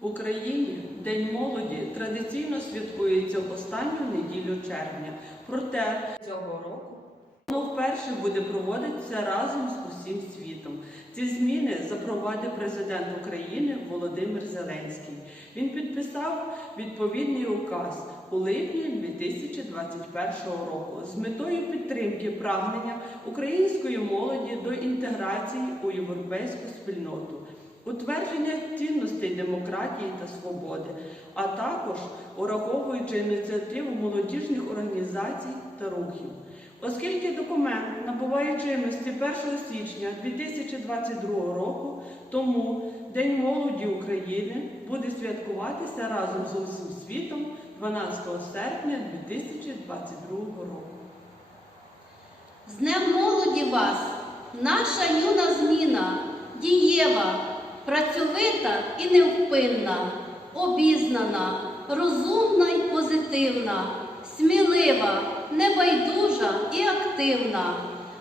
В Україні День молоді традиційно святкується в останню неділю червня. Проте цього року воно вперше буде проводитися разом з усім світом. Ці зміни запровадив президент України Володимир Зеленський. Він підписав відповідний указ у липні 2021 року з метою підтримки прагнення української молоді до інтеграції у європейську спільноту утвердження демократії та свободи, а також ураховуючи ініціативу молодіжних організацій та рухів. Оскільки документ набуває чинності 1 січня 2022 року, тому День молоді України буде святкуватися разом з усім світом 12 серпня 2022 року. З Днем молоді вас, наша юна зміна, дієва, працьовита і невпинна, обізнана, розумна й позитивна, смілива, небайдужа і активна.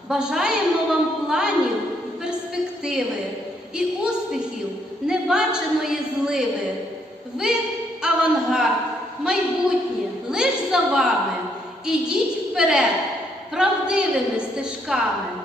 Бажаємо вам планів і перспективи і успіхів небаченої зливи. Ви авангард, майбутнє лиш за вами. Ідіть вперед правдивими стежками.